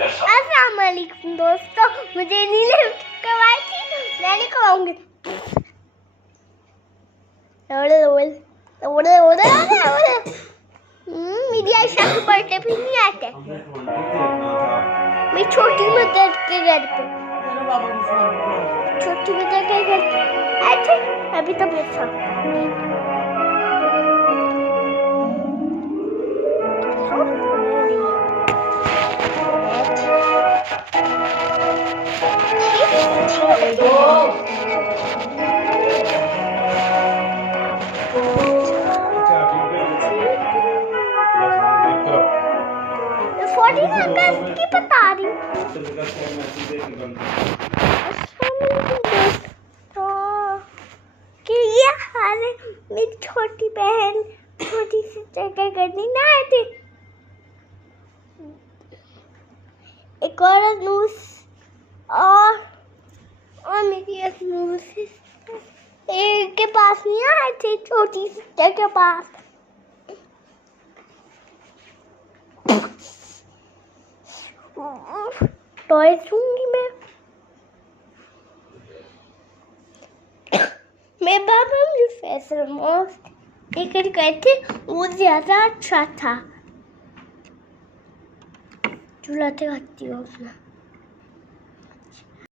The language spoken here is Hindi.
अस्सलाम वालेकुम दोस्तों, मुझे नीले करवाई थी, मैं नहीं करवाऊंगी। मेरी आयशा के बर्थडे भी नहीं आते। मैं छोटी मदर के घर पे, छोटी मदर के घर अच्छा अभी तो बेचा की बता रही हूँ कि ये हाल है। मेरी छोटी बहन छोटी सिस्टर क्या करने ना आए थे। एक और अनूस और मेरी अनूस एक के पास नहीं आए थे, छोटी सिस्टर के पास। टॉयज दूंगी मैं। मेरे पापा मुझे फैसल मॉस्ट लेकर गए थे, वो ज्यादा अच्छा था। चुलाते खाती हूँ अपना।